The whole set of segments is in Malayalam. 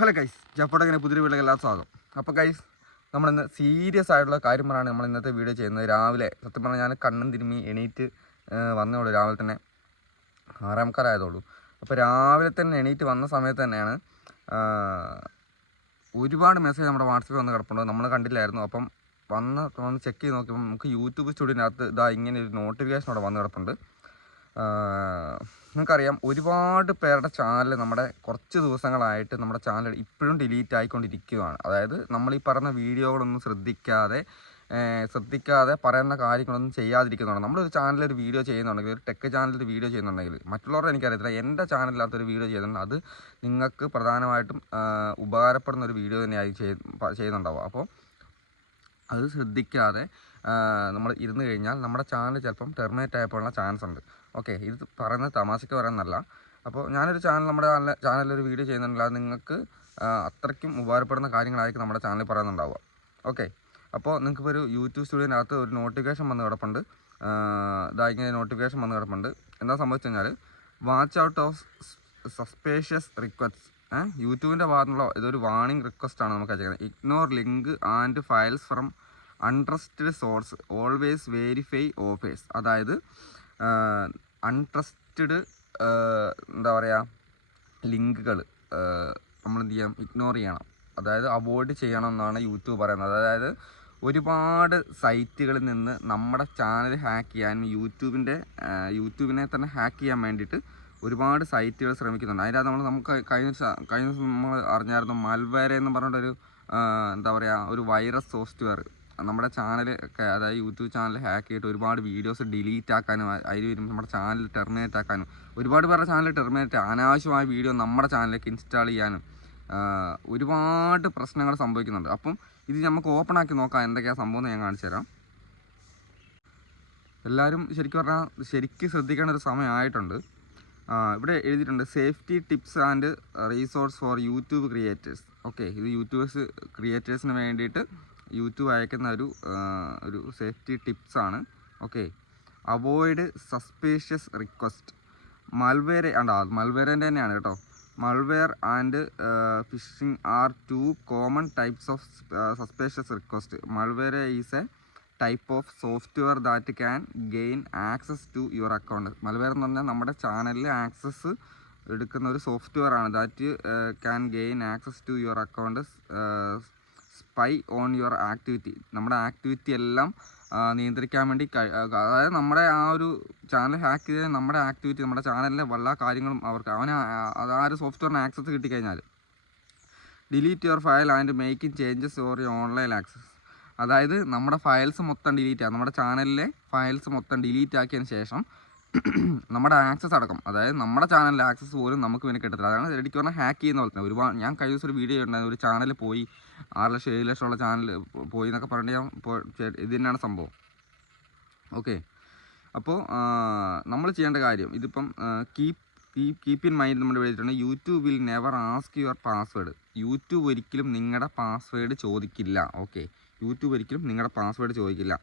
ഹലോ ഗൈസ് ജപ്പോടങ്ങനെ പുതിയ വീട്ടിലേക്ക് എല്ലാവർക്കും സ്വാഗതം. അപ്പോൾ ഗൈസ് നമ്മളിന്ന് സീരിയസ് ആയിട്ടുള്ള കാര്യം പറഞ്ഞാണ് നമ്മൾ ഇന്നത്തെ വീഡിയോ ചെയ്യുന്നത്. രാവിലെ സത്യം പറഞ്ഞാൽ ഞാൻ കണ്ണും തിരുമ്മി എണീറ്റ് വന്നോളൂ രാവിലെ തന്നെ ആറാമക്കാരായതുള്ളൂ അപ്പോൾ രാവിലെ തന്നെ എണീറ്റ് വന്ന സമയത്ത് തന്നെയാണ് ഒരുപാട് മെസ്സേജ് നമ്മുടെ വാട്സപ്പിൽ വന്ന് കിടപ്പുണ്ട്. നമ്മൾ കണ്ടില്ലായിരുന്നു. അപ്പം വന്ന് വന്ന് ചെക്ക് ചെയ്ത് നോക്കിയപ്പോൾ നമുക്ക് യൂട്യൂബ് സ്റ്റുഡിയോനകത്ത് ഇതാ ഇങ്ങനെ ഒരു നോട്ടിഫിക്കേഷൻ അവിടെ വന്ന് കിടപ്പുണ്ട്. നിങ്ങൾക്കറിയാം ഒരുപാട് പേരുടെ ചാനൽ നമ്മുടെ കുറച്ച് ദിവസങ്ങളായിട്ട് നമ്മുടെ ചാനൽ ഇപ്പോഴും ഡിലീറ്റ് ആയിക്കൊണ്ടിരിക്കുകയാണ്. അതായത് നമ്മൾ ഈ പറയുന്ന വീഡിയോകളൊന്നും ശ്രദ്ധിക്കാതെ ശ്രദ്ധിക്കാതെ പറയുന്ന കാര്യങ്ങളൊന്നും ചെയ്യാതിരിക്കുന്നുണ്ട്. നമ്മളൊരു ചാനലിൽ ഒരു വീഡിയോ ചെയ്യുന്നുണ്ടെങ്കിൽ ഒരു ടെക് ചാനലിൽ ഒരു വീഡിയോ ചെയ്യുന്നുണ്ടെങ്കിൽ മറ്റുള്ളവരുടെ എനിക്കറിയത്തില്ല എന്റെ ചാനലിനകത്തൊരു വീഡിയോ ചെയ്യുന്നുണ്ട്. അത് നിങ്ങൾക്ക് പ്രധാനമായിട്ടും ഉപകാരപ്പെടുന്ന ഒരു വീഡിയോ തന്നെയായി ചെയ്- ചെയ്യുന്നുണ്ടാവുക. അപ്പോൾ അത് ശ്രദ്ധിക്കാതെ നമ്മൾ ഇരുന്ന് കഴിഞ്ഞാൽ നമ്മുടെ ചാനൽ ചിലപ്പം ടെർമിനേറ്റ് ആയപ്പോഴുള്ള ചാൻസ് ഉണ്ട് ഓക്കെ ഇത് പറയുന്നത് തമാശയ്ക്ക് പറയുന്നതല്ല. അപ്പോൾ ഞാനൊരു ചാനൽ നമ്മുടെ ചാനലിൽ ഒരു വീഡിയോ ചെയ്യുന്നുണ്ടെങ്കിൽ നിങ്ങൾക്ക് അത്രയ്ക്കും ഉപകാരപ്പെടുന്ന കാര്യങ്ങളായിരിക്കും നമ്മുടെ ചാനലിൽ പറയുന്നുണ്ടാവുക. ഓക്കെ അപ്പോൾ നിങ്ങൾക്ക് ഇപ്പോൾ ഒരു യൂട്യൂബ് സ്റ്റുഡിയോനകത്ത് ഒരു നോട്ടിഫിക്കേഷൻ വന്ന് കിടപ്പുണ്ട്. ആ, ഇതാ ഇങ്ങനെ നോട്ടിഫിക്കേഷൻ വന്ന് കിടപ്പുണ്ട്. എന്താ സംഭവിച്ചു കഴിഞ്ഞാൽ watch out of suspicious request യൂട്യൂബിന്റെ ഭാഗത്തുള്ള ഇതൊരു വാണിംഗ് റിക്വസ്റ്റ് ആണ് നമുക്ക് അയച്ചേക്കുന്നത്. Ignore link and files from untrusted source always verify offers അതായത് അൺട്രസ്റ്റഡ് എന്താ പറയുക ലിങ്കുകൾ നമ്മൾ എന്ത് ചെയ്യാം ഇഗ്നോർ ചെയ്യണം. അതായത് അവോയ്ഡ് ചെയ്യണം എന്നാണ് യൂട്യൂബ് പറയുന്നത്. അതായത് ഒരുപാട് സൈറ്റുകളിൽ നിന്ന് നമ്മുടെ ചാനൽ ഹാക്ക് ചെയ്യാനും യൂട്യൂബിന്റെ യൂട്യൂബിനെ തന്നെ ഹാക്ക് ചെയ്യാൻ വേണ്ടിയിട്ട് ഒരുപാട് സൈറ്റുകൾ ശ്രമിക്കുന്നുണ്ട്. അതിനകത്ത് നമ്മൾ നമുക്ക് കഴിഞ്ഞ കഴിഞ്ഞ നമ്മൾ അറിഞ്ഞായിരുന്നു മൽവേര എന്ന് പറഞ്ഞിട്ടൊരു എന്താ പറയുക ഒരു വൈറസ് സോഫ്റ്റ്വെയർ നമ്മുടെ ചാനൽ അതായത് യൂട്യൂബ് ചാനൽ ഹാക്ക് ചെയ്തിട്ട് ഒരുപാട് വീഡിയോസ് ഡിലീറ്റ് ആക്കാനും അതിൽ വരുമ്പോൾ നമ്മുടെ ചാനൽ ടെർമിനേറ്റ് ആക്കാനും ഒരുപാട് പേരുടെ ചാനൽ ടെർമിനേറ്റ് അനാവശ്യമായ വീഡിയോ നമ്മുടെ ചാനലിലേക്ക് ഇൻസ്റ്റാൾ ചെയ്യാനും ഒരുപാട് പ്രശ്നങ്ങൾ സംഭവിക്കുന്നുണ്ട്. അപ്പം ഇത് നമുക്ക് ഓപ്പൺ ആക്കി നോക്കാം എന്തൊക്കെയാണ് സംഭവം ഞാൻ കാണിച്ചു തരാം. എല്ലാവരും ശരിക്കും പറഞ്ഞാൽ ശരിക്കും ശ്രദ്ധിക്കേണ്ട ഒരു സമയമായിട്ടുണ്ട് ഇവിടെ എഴുതിയിട്ടുണ്ട് safety tips and resource for YouTube creators okay ഇത് യൂട്യൂബേഴ്സ് ക്രിയേറ്റേഴ്സിന് വേണ്ടിയിട്ട് യൂട്യൂബ് അയക്കുന്ന ഒരു ഒരു സേഫ്റ്റി ടിപ്സാണ് ഓക്കെ. Avoid suspicious request. മൽവേര ആണ്ടാ മൽവേരേന്റെ തന്നെയാണ് കേട്ടോ. Malware and phishing are two common types of suspicious request. Malware is a type of software that can gain access to your account. Malware എന്ന് പറഞ്ഞാൽ നമ്മുടെ ചാനലിൽ ആക്സസ് എടുക്കുന്ന ഒരു സോഫ്റ്റ്വെയർ ആണ്. That can gain access to your account spy on your activity നമ്മുടെ ആക്ടിവിറ്റി എല്ലാം നിയന്ത്രിക്കാൻ വേണ്ടി അതായത് നമ്മുടെ ആ ഒരു ചാനൽ ഹാക്ക് ചെയ്ത് നമ്മുടെ ആക്ടിവിറ്റി നമ്മുടെ ചാനലിലെ എല്ലാ കാര്യങ്ങളും അവർക്ക് അവന് ആ ഒരു സോഫ്റ്റ്വെയറിന് ആക്സസ് കിട്ടിക്കഴിഞ്ഞാൽ delete your file and making changes or online access അതായത് നമ്മുടെ ഫയൽസ് മൊത്തം ഡിലീറ്റ് ആ നമ്മുടെ ചാനലിലെ ഫയൽസ് മൊത്തം ഡിലീറ്റ് ആക്കിയതിന് ശേഷം നമ്മുടെ ആക്സസ് അടക്കം. അതായത് നമ്മുടെ ചാനലിലെ ആക്സസ് പോലും നമുക്ക് പിന്നെ കിട്ടത്തില്ല. അതാണ് റെഡിക്ക് പറഞ്ഞാൽ ഹാക്ക് ചെയ്യുന്ന പോലെ തന്നെ ഒരുപാട് ഞാൻ കഴിഞ്ഞ ദിവസം ഒരു വീഡിയോ ഉണ്ടായിരുന്നു ഒരു ചാനൽ പോയി. ആറ് ലക്ഷം ഏഴ് ലക്ഷമുള്ള ചാനൽ പോയി എന്നൊക്കെ പറഞ്ഞിട്ട് ഞാൻ ഇത് തന്നെയാണ് സംഭവം. ഓക്കെ അപ്പോൾ നമ്മൾ ചെയ്യേണ്ട കാര്യം. ഇതിപ്പം കീപ്പ് കീപ്പ് ഇൻ മൈൻഡ് നമ്മൾ എഴുതിയിട്ടുണ്ട് YouTube will never ask your password YouTube ഒരിക്കലും നിങ്ങളുടെ പാസ്വേഡ് ചോദിക്കില്ല. ഓക്കെ യൂട്യൂബ് ഒരിക്കലും നിങ്ങളുടെ പാസ്വേഡ് ചോദിക്കില്ല.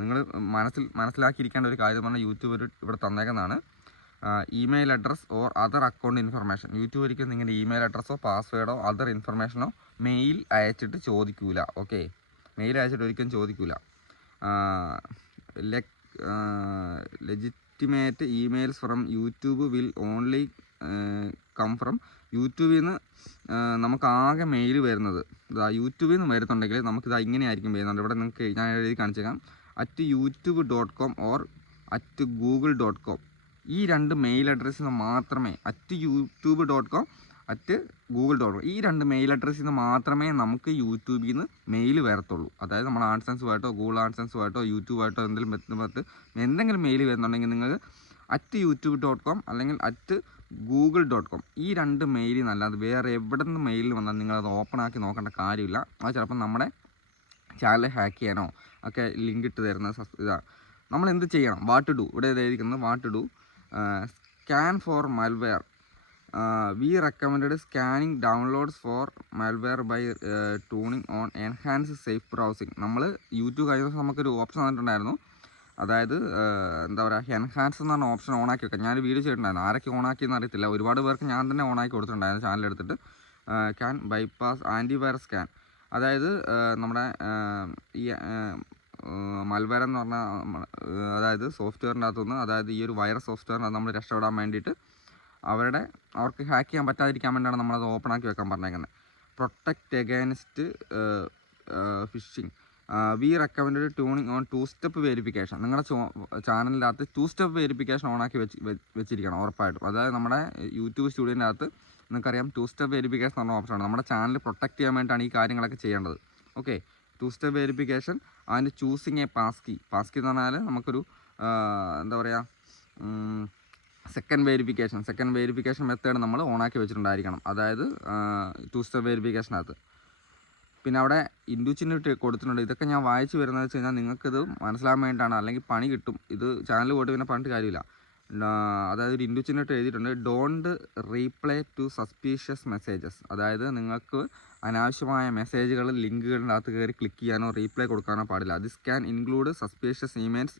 നിങ്ങൾ മനസ്സിൽ മനസ്സിലാക്കിയിരിക്കേണ്ട ഒരു കാര്യം പറഞ്ഞാൽ യൂട്യൂബ് ഇവിടെ തന്നേക്കുന്നതാണ്. Email address or other account information YouTube ഒരിക്കലും നിങ്ങളുടെ ഇമെയിൽ അഡ്രസ്സോ പാസ്വേഡോ അതർ ഇൻഫർമേഷനോ മെയിൽ അയച്ചിട്ട് ചോദിക്കൂല. ഓക്കെ മെയിൽ അയച്ചിട്ട് ഒരിക്കലും ചോദിക്കൂല. Legitimate emails from YouTube will only come from യൂട്യൂബിൽ നിന്ന് നമുക്ക് ആകെ മെയിൽ വരുന്നത്. ഇതാ യൂട്യൂബിൽ നിന്ന് വരുന്നുണ്ടെങ്കിൽ നമുക്കിത് ഇങ്ങനെയായിരിക്കും വരുന്നുണ്ട് ഇവിടെ നിങ്ങൾക്ക് ഞാൻ എഴുതി കാണിച്ചേക്കാം at YouTube dot com or at Google dot com ഈ രണ്ട് മെയിൽ അഡ്രസ്സിൽ നിന്ന് മാത്രമേ at YouTube dot com at Google dot com ഈ രണ്ട് മെയിൽ അഡ്രസ്സിൽ നിന്ന് മാത്രമേ നമുക്ക് യൂട്യൂബിൽ നിന്ന് മെയിൽ വരത്തുള്ളൂ. അതായത് നമ്മൾ ആഡ്സൻസുമായിട്ടോ ഗൂഗിൾ ആഡ്സൻസുമായിട്ടോ യൂട്യൂബായിട്ടോ എന്തെങ്കിലും എന്തെങ്കിലും മെയിൽ വരുന്നുണ്ടെങ്കിൽ നിങ്ങൾക്ക് അറ്റ് യൂട്യൂബ് ഡോട്ട് കോം അല്ലെങ്കിൽ അറ്റ് ഗൂഗിൾ ഡോട്ട് കോം ഈ രണ്ട് മെയിലിൽ നിന്നല്ലാതെ വേറെ എവിടെ നിന്ന് മെയിൽ വന്നാൽ നിങ്ങളത് ഓപ്പൺ ആക്കി നോക്കേണ്ട കാര്യമില്ല. അത് ചിലപ്പോൾ നമ്മുടെ ചാനൽ ഹാക്ക് ചെയ്യാനോ ഒക്കെ ലിങ്ക് ഇട്ട് തരുന്ന ഇതാണ് നമ്മൾ എന്ത് ചെയ്യണം? വാട്ട് ഡു ഇവിടെ എഴുതിയിരിക്കുന്നത് what do scan for malware we recommend scanning downloads for malware by turning on enhance safe browsing നമ്മൾ യൂട്യൂബ് കഴിഞ്ഞ ദിവസം നമുക്കൊരു ഓപ്ഷൻ തന്നിട്ടുണ്ടായിരുന്നു. അതായത് എന്താ പറയുക എൻഹാൻസ് എന്ന് പറഞ്ഞ ഓപ്ഷൻ ഓണാക്കി വെക്കാം ഞാൻ വീഡിയോ ചെയ്തിട്ടുണ്ടായിരുന്നു. ആരൊക്കെ ഓണാക്കിയെന്ന് അറിയത്തില്ല. ഒരുപാട് പേർക്ക് ഞാൻ തന്നെ ഓണാക്കി കൊടുത്തിട്ടുണ്ടായിരുന്നു ചാനൽ എടുത്തിട്ട്. Can bypass antivirus scan അതായത് നമ്മുടെ ഈ മൽവരം എന്ന് പറഞ്ഞാൽ അതായത് സോഫ്റ്റ്വെയറിന്റെ അകത്തുനിന്ന് അതായത് ഈ ഒരു വൈറസ് സോഫ്റ്റ്വെയറിനകത്ത് നമ്മൾ രക്ഷപ്പെടാൻ വേണ്ടിയിട്ട് അവരുടെ അവർക്ക് ഹാക്ക് ചെയ്യാൻ പറ്റാതിരിക്കാൻ വേണ്ടിയാണ് നമ്മളത് ഓപ്പൺ ആക്കി വെക്കാൻ പറഞ്ഞേക്കുന്നത് protect against phishing we recommend tuning on two step verification നിങ്ങളുടെ ചാനലിനകത്ത് ടു സ്റ്റെപ്പ് വെരിഫിക്കേഷൻ ഓണാക്കി വെച്ച് വെച്ചിരിക്കണം ഉറപ്പായിട്ടും. അതായത് നമ്മുടെ യൂട്യൂബ് സ്റ്റുഡിയോന്റെ അകത്ത് നിങ്ങൾക്കറിയാം ടു സ്റ്റെപ്പ് വെരിഫിക്കേഷൻ എന്ന് ഓപ്ഷനാണ് നമ്മുടെ ചാനൽ പ്രൊട്ടക്റ്റ് ചെയ്യാൻ വേണ്ടിയിട്ടാണ് ഈ കാര്യങ്ങളൊക്കെ ചെയ്യേണ്ടത്. ഓക്കെ ടു സ്റ്റെപ്പ് വെരിഫിക്കേഷൻ അതിന്റെ ചൂസിങ് എ പാസ്കി പാസ്കി എന്ന് പറഞ്ഞാൽ നമുക്കൊരു എന്താ പറയുക second verification second verification method നമ്മൾ ഓണാക്കി വെച്ചിട്ടുണ്ടായിരിക്കണം. അതായത് ടു സ്റ്റെപ്പ് വെരിഫിക്കേഷനകത്ത് പിന്നെ അവിടെ ഇൻഡുച്ചിന് കൊടുത്തിട്ടുണ്ട്. ഇതൊക്കെ ഞാൻ വായിച്ചു വരുന്നത് വെച്ച് കഴിഞ്ഞാൽ നിങ്ങൾക്കിത് മനസ്സിലാൻ വേണ്ടിയിട്ടാണ്. അല്ലെങ്കിൽ പണി കിട്ടും. ഇത് ചാനൽ പോയിട്ട് പിന്നെ പറഞ്ഞിട്ട് കാര്യമില്ല. അതായത് ഒരു ഇൻഡുച്ചിനിട്ട് എഴുതിയിട്ടുണ്ട്. Don't reply to suspicious messages അതായത് നിങ്ങൾക്ക് അനാവശ്യമായ മെസ്സേജുകൾ ലിങ്കുകളിന്റെ അകത്ത് കയറി ക്ലിക്ക് ചെയ്യാനോ റീപ്ലൈ കൊടുക്കാനോ പാടില്ല. This can include suspicious emails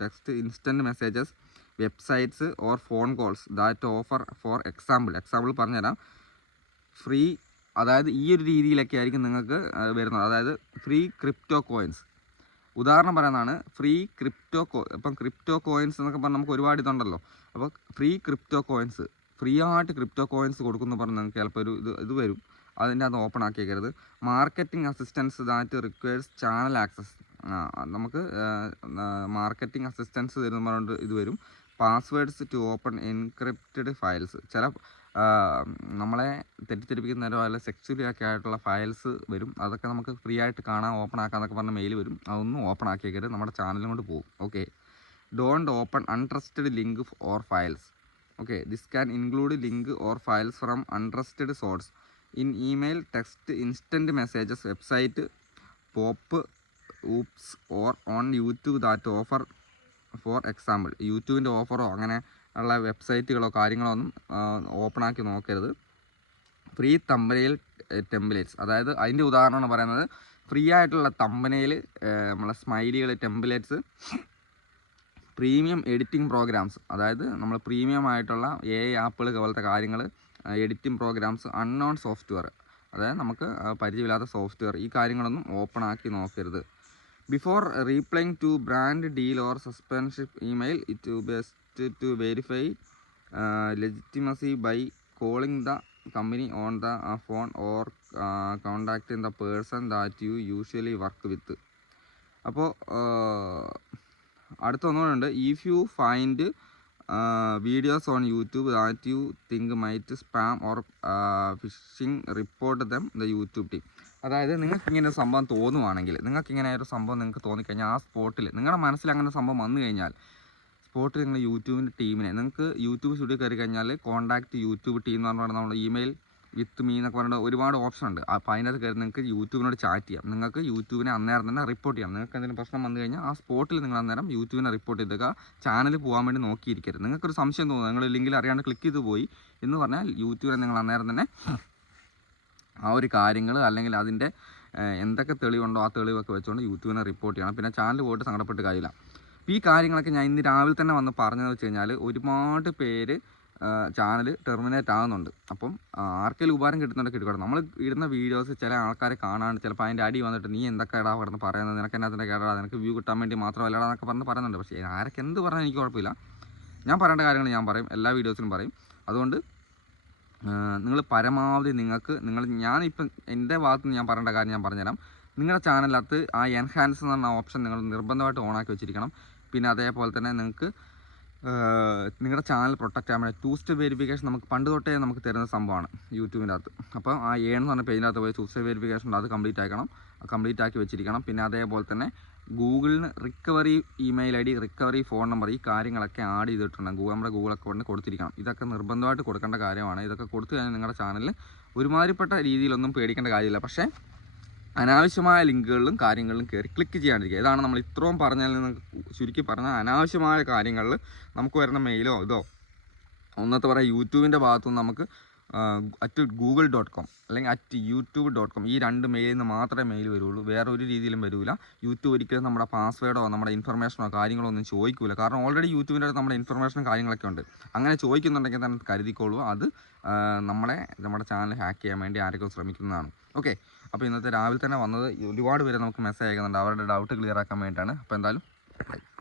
text instant messages websites or phone calls that offer for example example പറഞ്ഞുതരാം. ഫ്രീ അതായത് ഈ ഒരു രീതിയിലൊക്കെ ആയിരിക്കും നിങ്ങൾക്ക് വരുന്നത്. അതായത് ഫ്രീ ക്രിപ്റ്റോ കോയിൻസ് ഉദാഹരണം പറയുന്നതാണ് ഫ്രീ ക്രിപ്റ്റോ കോ ഇപ്പം ക്രിപ്റ്റോ കോയിൻസ് എന്നൊക്കെ പറഞ്ഞാൽ നമുക്ക് ഒരുപാട് ഇതുണ്ടല്ലോ. അപ്പോൾ ഫ്രീ ക്രിപ്റ്റോ കോയിൻസ് ഫ്രീ ആയിട്ട് ക്രിപ്റ്റോ കോയിൻസ് കൊടുക്കുന്നു പറഞ്ഞാൽ നിങ്ങൾക്ക് ചിലപ്പോൾ ഒരു ഇത് ഇത് വരും. അതിന്റെ അത് open ആക്കിയേക്കരുത്. Marketing assistance that requires channel access നമുക്ക് മാർക്കറ്റിംഗ് അസിസ്റ്റൻസ് തരുന്ന പറഞ്ഞിട്ട് ഇത് വരും. Passwords to open encrypted files ചില നമ്മളെ തെറ്റിദ്ധരിപ്പിക്കുന്ന പോലെ സെക്ച്വലി ഒക്കെ ആയിട്ടുള്ള ഫയൽസ് വരും. അതൊക്കെ നമുക്ക് ഫ്രീ ആയിട്ട് കാണാൻ ഓപ്പൺ ആക്കാന്നൊക്കെ പറഞ്ഞ മെയിൽ വരും. അതൊന്നും ഓപ്പൺ ആക്കിയേക്കരുത്. നമ്മുടെ ചാനലും കൊണ്ട് പോകും. Okay don't open untrusted link or files okay this can include link or files from untrusted source in email text instant messages website pop ups or on YouTube that offer for example യൂട്യൂബിന്റെ ഓഫറോ അങ്ങനെ ഉള്ള വെബ്സൈറ്റുകളോ കാര്യങ്ങളോ ഒന്നും ഓപ്പൺ ആക്കി നോക്കരുത്. ഫ്രീ തമ്പനയിൽ ടെംപ്ലേറ്റ്സ് അതായത് അതിന്റെ ഉദാഹരണമാണ് പറയുന്നത്. ഫ്രീ ആയിട്ടുള്ള തമ്പനയിൽ നമ്മളെ സ്മൈലികൾ ടെംപ്ലേറ്റ്സ് പ്രീമിയം എഡിറ്റിംഗ് പ്രോഗ്രാംസ്. അതായത് നമ്മൾ പ്രീമിയം ആയിട്ടുള്ള എ ആപ്പുകൾ പോലത്തെ കാര്യങ്ങൾ എഡിറ്റിംഗ് പ്രോഗ്രാംസ് അൺനോൺ സോഫ്റ്റ്വെയർ അതായത് നമുക്ക് പരിചയമില്ലാത്ത സോഫ്റ്റ്വെയർ ഈ കാര്യങ്ങളൊന്നും ഓപ്പൺ ആക്കി നോക്കരുത്. Before replying to brand deal or sponsorship email it best to verify legitimacy by calling the company on the phone or contacting the person that you usually work with അപ്പോൾ അടുത്ത ഒന്നുകൂടെ if you find videos on YouTube that you think might spam or phishing report them the YouTube team അതായത് നിങ്ങൾക്ക് ഇങ്ങനെ സംഭവം തോന്നുവാണെങ്കിൽ നിങ്ങൾക്ക് ഇങ്ങനെ ഒരു സംഭവം നിങ്ങൾക്ക് തോന്നിക്കഴിഞ്ഞാൽ ആ സ്പോട്ടിൽ നിങ്ങളുടെ മനസ്സിൽ അങ്ങനെ സംഭവം വന്നു കഴിഞ്ഞാൽ സ്പോട്ടിൽ നിങ്ങൾ യൂട്യൂബിന്റെ ടീമിനെ. നിങ്ങൾക്ക് യൂട്യൂബ് സ്റ്റുഡിയോ കയറി കഴിഞ്ഞാൽ കോൺടാക്ട് യൂട്യൂബ് ടീം എന്ന് പറഞ്ഞാൽ നമ്മൾ ഇമെയിൽ വിത്ത് മീ എന്നൊക്കെ പറഞ്ഞിട്ട് ഒരുപാട് ഓപ്ഷൻ ഉണ്ട്. അപ്പോൾ അതിനകത്ത് കയറി നിങ്ങൾക്ക് യൂട്യൂബിനോട് ചാറ്റ് ചെയ്യാം. നിങ്ങൾക്ക് യൂട്യൂബിനെ അന്നേരം തന്നെ റിപ്പോർട്ട് ചെയ്യാം. നിങ്ങൾക്ക് എന്തെങ്കിലും പ്രശ്നം വന്നു കഴിഞ്ഞാൽ ആ സ്പോട്ടിൽ നിങ്ങൾ അന്നേരം യൂട്യൂബിനെ റിപ്പോർട്ട് ചെയ്തേക്കുക ചാനൽ പോകാൻ വേണ്ടി നോക്കിയിരിക്കരുത്. നിങ്ങൾക്കൊരു സംശയം തോന്നുന്നു. നിങ്ങൾ ലിങ്കിൽ അറിയാണ്ട് ക്ലിക്ക് ചെയ്ത് പോയി എന്ന് പറഞ്ഞാൽ യൂട്യൂബിനെ നിങ്ങൾ അന്നേരം തന്നെ ആ ഒരു കാര്യങ്ങൾ അല്ലെങ്കിൽ അതിന്റെ എന്തൊക്കെ തെളിവുണ്ടോ ആ തെളിവൊക്കെ വെച്ചുകൊണ്ട് യൂട്യൂബിനെ റിപ്പോർട്ട് ചെയ്യണം. പിന്നെ ചാനൽ പോയിട്ട് സങ്കടപ്പെട്ട് കാര്യമില്ല. ഈ കാര്യങ്ങളൊക്കെ ഞാൻ ഇന്ന് രാവിലെ തന്നെ വന്ന് പറഞ്ഞതെന്ന് വെച്ച് കഴിഞ്ഞാൽ ഒരുപാട് പേര് ചാനൽ ടെർമിനേറ്റ് ആകുന്നുണ്ട് അപ്പം ആർക്കെങ്കിലും ഉപകാരം കിട്ടുന്നുണ്ടെങ്കിൽ കിട്ടിക്കോട്ടെ നമ്മൾ ഇടുന്ന വീഡിയോസ് ചില ആൾക്കാരെ കാണാണ്ട് ചിലപ്പോൾ അതിന്റെ അടി വന്നിട്ട് നീ എന്തൊക്കെ ഇടാ കിടന്ന് പറയുന്നത്? നിനക്ക് എന്നാത്തിന്റെ കേടാ നിനക്ക് വ്യൂ കിട്ടാൻ വേണ്ടി മാത്രമല്ല എന്നൊക്കെ പറഞ്ഞ് പറയുന്നുണ്ട്. പക്ഷേ ആരൊക്കെ എന്ത് പറഞ്ഞാൽ എനിക്ക് കുഴപ്പമില്ല. ഞാൻ പറയേണ്ട കാര്യങ്ങൾ ഞാൻ പറയും. എല്ലാ വീഡിയോസിലും പറയും. അതുകൊണ്ട് നിങ്ങൾ പരമാവധി നിങ്ങൾക്ക് നിങ്ങൾ ഞാനിപ്പം എന്റെ ഭാഗത്ത് നിന്ന് ഞാൻ പറയേണ്ട കാര്യം ഞാൻ പറഞ്ഞുതരാം. നിങ്ങളുടെ ചാനലിനകത്ത് ആ എൻഹാൻസ് എന്ന് പറഞ്ഞ ഓപ്ഷൻ നിങ്ങൾ നിർബന്ധമായിട്ട് ഓണാക്കി വെച്ചിരിക്കണം. പിന്നെ അതേപോലെ തന്നെ നിങ്ങൾക്ക് നിങ്ങളുടെ ചാനൽ പ്രൊട്ടക്റ്റ് ചെയ്യാൻ വേണ്ടി ടൂ സ്റ്റെപ്പ് വെരിഫിക്കേഷൻ നമുക്ക് പണ്ട് തൊട്ടേ നമുക്ക് തരുന്ന സംഭവമാണ് യൂട്യൂബിന്റെ അകത്ത്. അപ്പോൾ ആ ഏൺ എന്ന് പറഞ്ഞ പേജിനകത്ത് പോയി ടൂ സ്റ്റെപ്പ് വെരിഫിക്കേഷൻ ഉണ്ട്. അത് കംപ്ലീറ്റ് ആക്കണം. കംപ്ലീറ്റ് ആക്കി വെച്ചിരിക്കണം. പിന്നെ അതേപോലെ തന്നെ ഗൂഗിളിന് recovery email I D recovery phone number ഈ കാര്യങ്ങളൊക്കെ ആഡ് ചെയ്തിട്ടുണ്ട്. ഗൂഗിൾ നമ്മുടെ ഗൂഗിൾ അക്കൗണ്ടിന് കൊടുത്തിരിക്കണം. ഇതൊക്കെ നിർബന്ധമായിട്ട് കൊടുക്കേണ്ട കാര്യമാണ്. ഇതൊക്കെ കൊടുത്തു കഴിഞ്ഞാൽ നിങ്ങളുടെ ചാനലിൽ ഒരുമാതിരിപ്പെട്ട രീതിയിലൊന്നും പേടിക്കേണ്ട കാര്യമില്ല. പക്ഷേ അനാവശ്യമായ ലിങ്കുകളിലും കാര്യങ്ങളിലും കയറി ക്ലിക്ക് ചെയ്യാണ്ടിരിക്കുക. ഇതാണ് നമ്മൾ ഇത്രയും പറഞ്ഞാൽ ചുരുക്കി പറഞ്ഞ അനാവശ്യമായ കാര്യങ്ങളിൽ നമുക്ക് വരുന്ന മെയിലോ ഇതോ. ഒന്നത്തെ പറയാം യൂട്യൂബിന്റെ ഭാഗത്തുനിന്ന് നമുക്ക് അറ്റ് ഗൂഗിൾ ഡോട്ട് കോം അല്ലെങ്കിൽ അറ്റ് യൂട്യൂബ് ഡോട്ട് കോം ഈ രണ്ട് മെയിലിൽ നിന്ന് മാത്രമേ മെയിൽ വരുള്ളൂ. വേറെ ഒരു രീതിയിലും വരില്ല യൂട്യൂബ് ഒരിക്കലും നമ്മുടെ പാസ്വേഡോ നമ്മുടെ ഇൻഫർമേഷനോ കാര്യങ്ങളോ ഒന്നും ചോദിക്കില്ല കാരണം ഓൾറെഡി യൂട്യൂബിന്റെ അടുത്ത് നമ്മുടെ ഇൻഫർമേഷനും കാര്യങ്ങളൊക്കെ ഉണ്ട്. അങ്ങനെ ചോദിക്കുന്നുണ്ടെങ്കിൽ തന്നെ കരുതിക്കോളൂ. അത് നമ്മളെ നമ്മുടെ ചാനൽ ഹാക്ക് ചെയ്യാൻ വേണ്ടി ആരൊക്കെ ശ്രമിക്കുന്നതാണ്. ഓക്കെ അപ്പോൾ ഇന്നത്തെ രാവിലെ തന്നെ വന്നത് ഒരുപാട് പേര് നമുക്ക് മെസ്സേജ് അയക്കുന്നുണ്ട്. അവരുടെ ഡൗട്ട് ക്ലിയർ ആക്കാൻ വേണ്ടിയിട്ടാണ്. അപ്പോൾ എന്തായാലും bye.